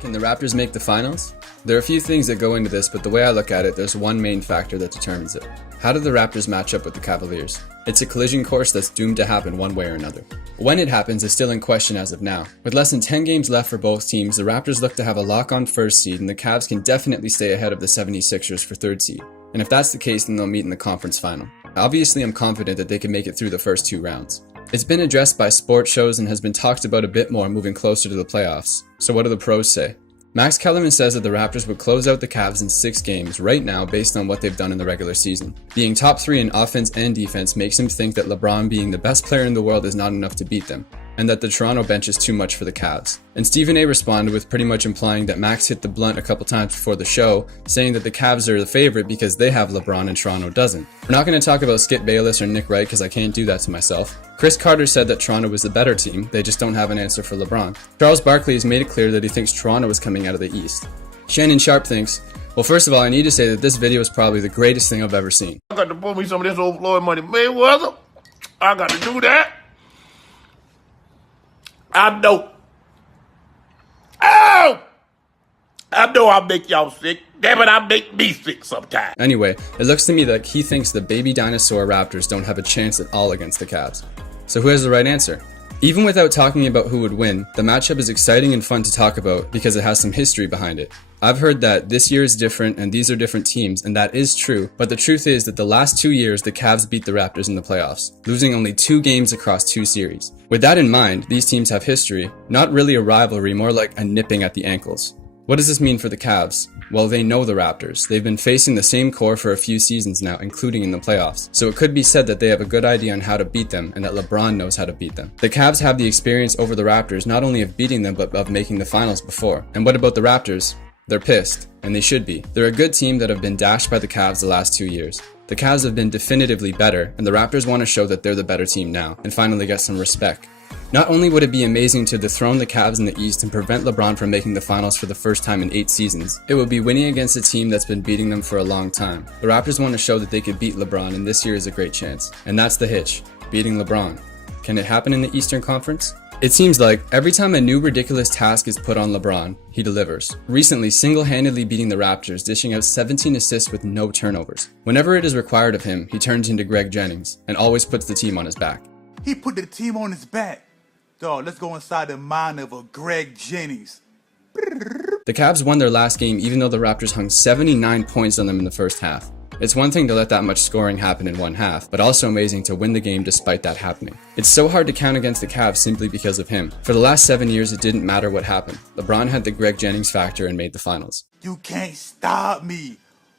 Can the Raptors make the finals? There are a few things that go into this, but the way I look at it, there's one main factor that determines it. How do the Raptors match up with the Cavaliers? It's a collision course that's doomed to happen one way or another. When it happens is still in question as of now. With less than 10 games left for both teams, the Raptors look to have a lock-on first seed, and the Cavs can definitely stay ahead of the 76ers for third seed. And if that's the case, then they'll meet in the conference final. Obviously, I'm confident that they can make it through the first two rounds. It's been addressed by sports shows and has been talked about a bit more moving closer to the playoffs. So what do the pros say? Max Kellerman says that the Raptors would close out the Cavs in 6 games right now based on what they've done in the regular season. Being top 3 in offense and defense makes him think that LeBron being the best player in the world is not enough to beat them, and that the Toronto bench is too much for the Cavs. And Stephen A responded with pretty much implying that Max hit the blunt a couple times before the show, saying that the Cavs are the favorite because they have LeBron and Toronto doesn't. We're not going to talk about Skip Bayless or Nick Wright because I can't do that to myself. Chris Carter said that Toronto was the better team, they just don't have an answer for LeBron. Charles Barkley has made it clear that he thinks Toronto is coming out of the East. Shannon Sharp thinks, well, first of all, I need to say that this video is probably the greatest thing I've ever seen. I got to pull me some of this old Floyd money. Mayweather, I got to do that. I know. Oh! I know I make y'all sick. Damn it, I make me sick sometimes. Anyway, it looks to me like he thinks the baby dinosaur Raptors don't have a chance at all against the Cavs. So who has the right answer? Even without talking about who would win, the matchup is exciting and fun to talk about because it has some history behind it. I've heard that this year is different and these are different teams, and that is true, but the truth is that the last 2 years the Cavs beat the Raptors in the playoffs, losing only 2 games across 2 series. With that in mind, these teams have history, not really a rivalry, more like a nipping at the ankles. What does this mean for the Cavs? Well, they know the Raptors. They've been facing the same core for a few seasons now, including in the playoffs. So it could be said that they have a good idea on how to beat them and that LeBron knows how to beat them. The Cavs have the experience over the Raptors, not only of beating them, but of making the finals before. And what about the Raptors? They're pissed, and they should be. They're a good team that have been dashed by the Cavs the last 2 years. The Cavs have been definitively better, and the Raptors want to show that they're the better team now, and finally get some respect. Not only would it be amazing to dethrone the Cavs in the East and prevent LeBron from making the finals for the first time in 8 seasons, it would be winning against a team that's been beating them for a long time. The Raptors want to show that they could beat LeBron, and this year is a great chance. And that's the hitch, beating LeBron. Can it happen in the Eastern Conference? It seems like every time a new ridiculous task is put on LeBron, he delivers. Recently, single-handedly beating the Raptors, dishing out 17 assists with no turnovers. Whenever it is required of him, he turns into Greg Jennings, and always puts the team on his back. He put the team on his back. Dog, let's go inside the mind of a Greg Jennings. The Cavs won their last game even though the Raptors hung 79 points on them in the first half. It's one thing to let that much scoring happen in one half, but also amazing to win the game despite that happening. It's so hard to count against the Cavs simply because of him. For the last 7 years, it didn't matter what happened. LeBron had the Greg Jennings factor and made the finals. You can't stop me.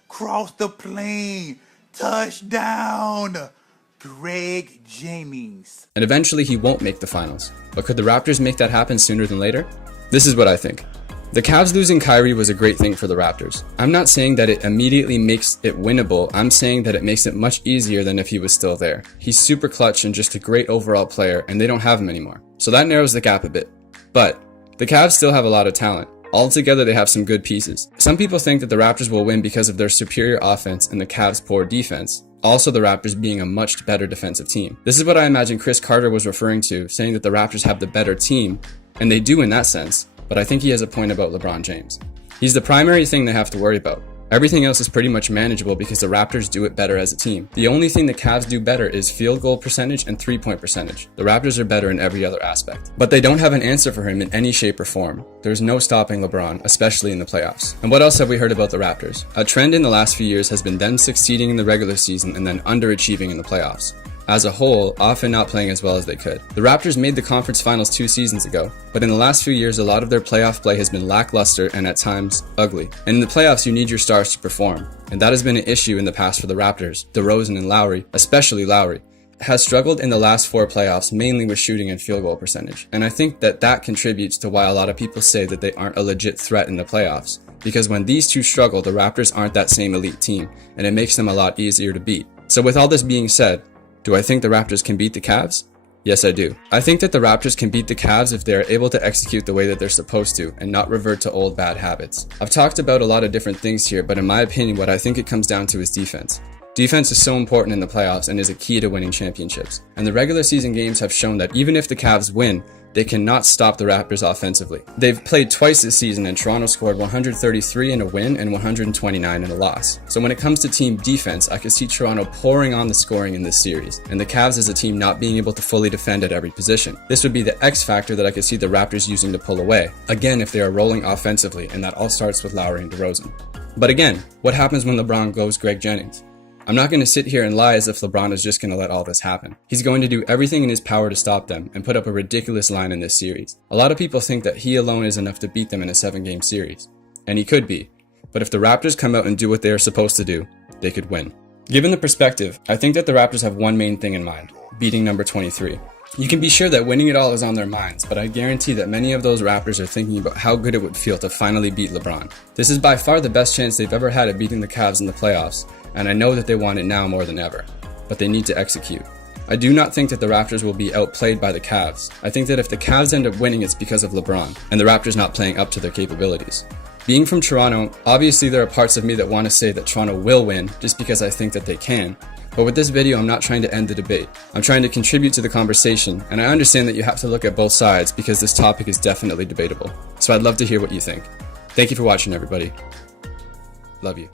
Cross the plane. Touchdown. Greg Jennings. And eventually he won't make the finals. But could the Raptors make that happen sooner than later? This is what I think. The Cavs losing Kyrie was a great thing for the Raptors. I'm not saying that it immediately makes it winnable, I'm saying that it makes it much easier than if he was still there. He's super clutch and just a great overall player, and they don't have him anymore. So that narrows the gap a bit. But the Cavs still have a lot of talent. Altogether, they have some good pieces. Some people think that the Raptors will win because of their superior offense and the Cavs' poor defense. Also, the Raptors being a much better defensive team. This is what I imagine Chris Carter was referring to, saying that the Raptors have the better team, and they do in that sense, but I think he has a point about LeBron James. He's the primary thing they have to worry about. Everything else is pretty much manageable because the Raptors do it better as a team. The only thing the Cavs do better is field goal percentage and 3-point percentage. The Raptors are better in every other aspect. But they don't have an answer for him in any shape or form. There's no stopping LeBron, especially in the playoffs. And what else have we heard about the Raptors? A trend in the last few years has been them succeeding in the regular season and then underachieving in the playoffs. As a whole, often not playing as well as they could. The Raptors made the conference finals 2 seasons ago, but in the last few years a lot of their playoff play has been lackluster and at times ugly. And in the playoffs you need your stars to perform, and that has been an issue in the past for the Raptors. DeRozan and Lowry, especially Lowry, has struggled in the last 4 playoffs mainly with shooting and field goal percentage. And I think that contributes to why a lot of people say that they aren't a legit threat in the playoffs. Because when these two struggle, the Raptors aren't that same elite team, and it makes them a lot easier to beat. So with all this being said, do I think the Raptors can beat the Cavs? Yes, I do. I think that the Raptors can beat the Cavs if they are able to execute the way that they're supposed to and not revert to old bad habits. I've talked about a lot of different things here, but in my opinion, what I think it comes down to is defense. Defense is so important in the playoffs and is a key to winning championships. And the regular season games have shown that even if the Cavs win, they cannot stop the Raptors offensively. They've played twice this season and Toronto scored 133 in a win and 129 in a loss. So when it comes to team defense, I could see Toronto pouring on the scoring in this series, and the Cavs as a team not being able to fully defend at every position. This would be the X factor that I could see the Raptors using to pull away, again if they are rolling offensively, and that all starts with Lowry and DeRozan. But again, what happens when LeBron goes Greg Jennings? I'm not going to sit here and lie as if LeBron is just going to let all this happen. He's going to do everything in his power to stop them and put up a ridiculous line in this series. A lot of people think that he alone is enough to beat them in a 7-game series. And he could be. But if the Raptors come out and do what they are supposed to do, they could win. Given the perspective, I think that the Raptors have one main thing in mind: beating number 23. You can be sure that winning it all is on their minds, but I guarantee that many of those Raptors are thinking about how good it would feel to finally beat LeBron. This is by far the best chance they've ever had at beating the Cavs in the playoffs, and I know that they want it now more than ever. But they need to execute. I do not think that the Raptors will be outplayed by the Cavs. I think that if the Cavs end up winning, it's because of LeBron, and the Raptors not playing up to their capabilities. Being from Toronto, obviously there are parts of me that want to say that Toronto will win, just because I think that they can. But with this video, I'm not trying to end the debate. I'm trying to contribute to the conversation, and I understand that you have to look at both sides because this topic is definitely debatable. So I'd love to hear what you think. Thank you for watching, everybody. Love you.